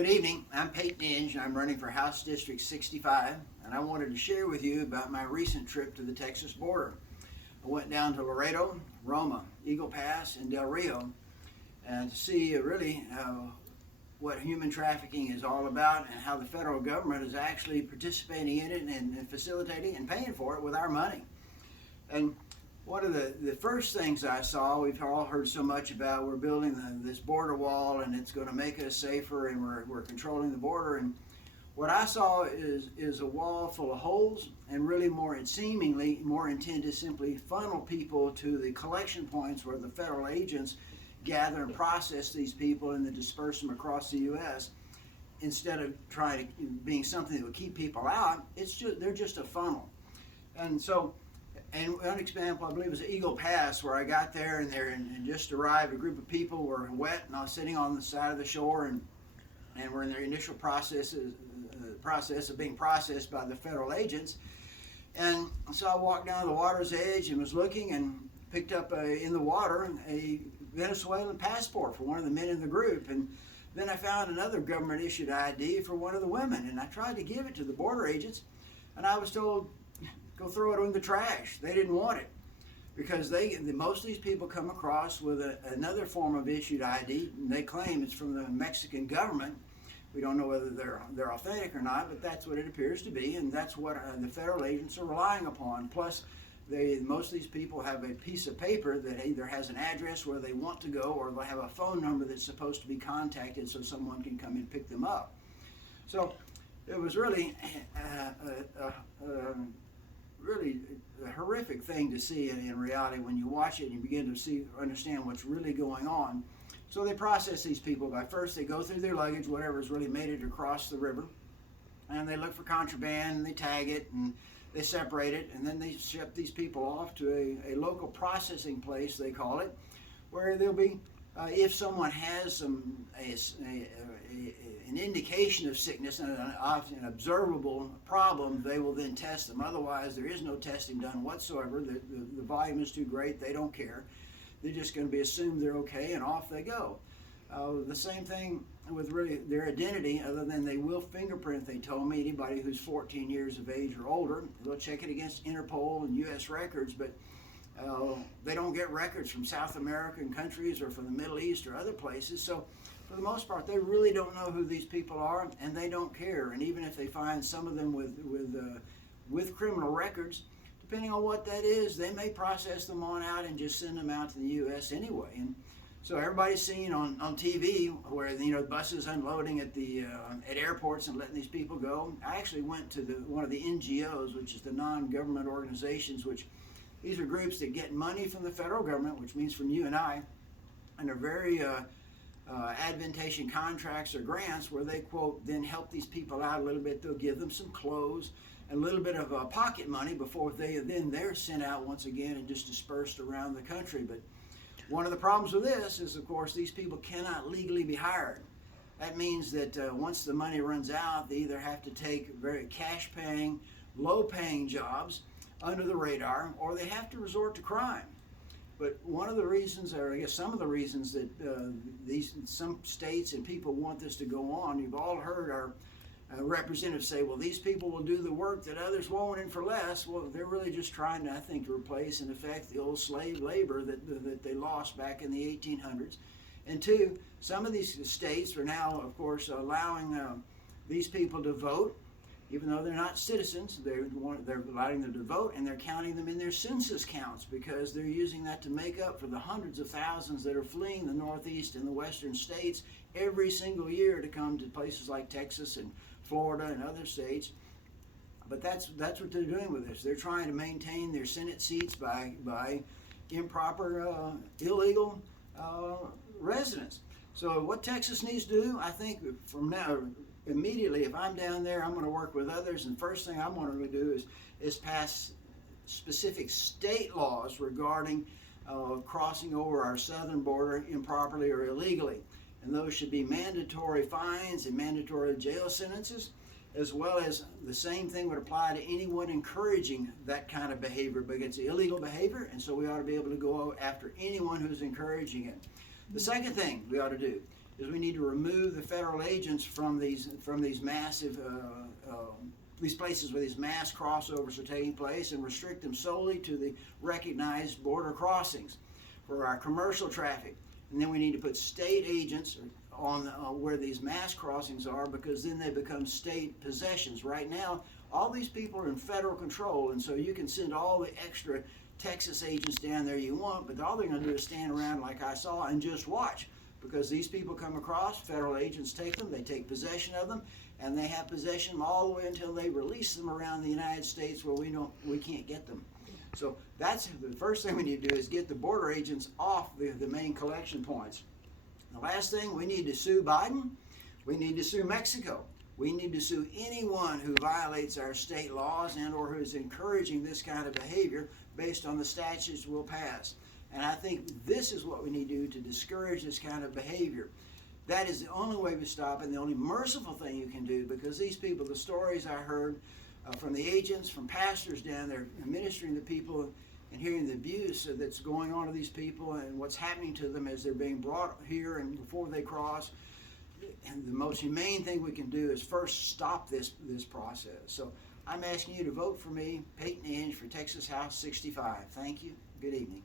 Good evening, I'm Peyton Inge, and I'm running for House District 65, and I wanted to share with you about my recent trip to the Texas border. I went down to Laredo, Roma, Eagle Pass, and Del Rio, and to see really what human trafficking is all about and how the federal government is actually participating in it and facilitating and paying for it with our money. And one of the first things I saw, we've all heard so much about, we're building this border wall and it's going to make us safer and we're controlling the border. And what I saw is a wall full of holes and really seemingly more intended to simply funnel people to the collection points where the federal agents gather and process these people and then disperse them across the U.S. instead of trying to being something that would keep people out. They're just a funnel. And one example, I believe, was Eagle Pass, where I got there and just arrived. A group of people were wet, and I was sitting on the side of the shore, and we're in their initial process of being processed by the federal agents. And so I walked down to the water's edge and was looking and picked up in the water a Venezuelan passport for one of the men in the group. And then I found another government-issued ID for one of the women, and I tried to give it to the border agents, and I was told, go throw it in the trash. They didn't want it because most of these people come across with another form of issued ID, and they claim it's from the Mexican government. We don't know whether they're authentic or not, but that's what it appears to be, and that's what the federal agents are relying upon. Plus, most of these people have a piece of paper that either has an address where they want to go, or they'll have a phone number that's supposed to be contacted so someone can come and pick them up. So it was really really a horrific thing to see in reality when you watch it and you begin to understand what's really going on. So they process these people by first they go through their luggage, whatever's really made it across the river, and they look for contraband and they tag it and they separate it, and then they ship these people off to a local processing place, they call it, where they'll be, if someone has an indication of sickness and an observable problem, they will then test them. Otherwise, there is no testing done whatsoever. The volume is too great. They don't care. They're just going to be assumed they're okay, and off they go. The same thing with really their identity, other than they will fingerprint, they told me, anybody who's 14 years of age or older. They'll check it against Interpol and U.S. records, but they don't get records from South American countries or from the Middle East or other places. So for the most part, they really don't know who these people are, and they don't care. And even if they find some of them with criminal records, depending on what that is, they may process them on out and just send them out to the U.S. anyway. And so everybody's seen on TV where the buses unloading at airports and letting these people go. I actually went to one of the NGOs, which is the non-government organizations, which these are groups that get money from the federal government, which means from you and I, and they're very advantageous contracts or grants where they, quote, then help these people out a little bit. They'll give them some clothes and a little bit of pocket money before they're sent out once again and just dispersed around the country. But one of the problems with this is, of course, these people cannot legally be hired. That means that once the money runs out, they either have to take very cash-paying, low-paying jobs under the radar, or they have to resort to crime. But one of the reasons, or I guess some of the reasons that some states and people want this to go on, you've all heard our representatives say, well, these people will do the work that others won't and for less. Well, they're really just trying to, I think, to replace, in effect, the old slave labor that they lost back in the 1800s. And two, some of these states are now, of course, allowing these people to vote, even though they're not citizens. They're allowing them to vote, and they're counting them in their census counts because they're using that to make up for the hundreds of thousands that are fleeing the Northeast and the Western states every single year to come to places like Texas and Florida and other states. But that's what they're doing with this. They're trying to maintain their Senate seats by improper, illegal residents. So what Texas needs to do, I think, from now, immediately, if I'm down there, I'm going to work with others, and first thing I'm going to do is pass specific state laws regarding crossing over our southern border improperly or illegally. And those should be mandatory fines and mandatory jail sentences, as well as the same thing would apply to anyone encouraging that kind of behavior, but it's illegal behavior, and so we ought to be able to go after anyone who's encouraging it. The second thing we ought to do is we need to remove the federal agents from these massive these places where these mass crossovers are taking place, and restrict them solely to the recognized border crossings for our commercial traffic. And then we need to put state agents on where these mass crossings are, because then they become state possessions. Right now, all these people are in federal control, and so you can send all the extra Texas agents down there you want, but all they're going to do is stand around like I saw and just watch, because these people come across, federal agents take them, they take possession of them, and they have possession of them all the way until they release them around the United States where we can't get them. So that's the first thing we need to do, is get the border agents off the main collection points. The last thing, we need to sue Biden. We need to sue Mexico. We need to sue anyone who violates our state laws and or who is encouraging this kind of behavior based on the statutes we'll pass. And I think this is what we need to do to discourage this kind of behavior. That is the only way we stop, and the only merciful thing you can do, because these people, the stories I heard from the agents, from pastors down there ministering to people and hearing the abuse that's going on to these people and what's happening to them as they're being brought here and before they cross. And the most humane thing we can do is first stop this process. So I'm asking you to vote for me, Peyton Inge, for Texas House 65. Thank you. Good evening.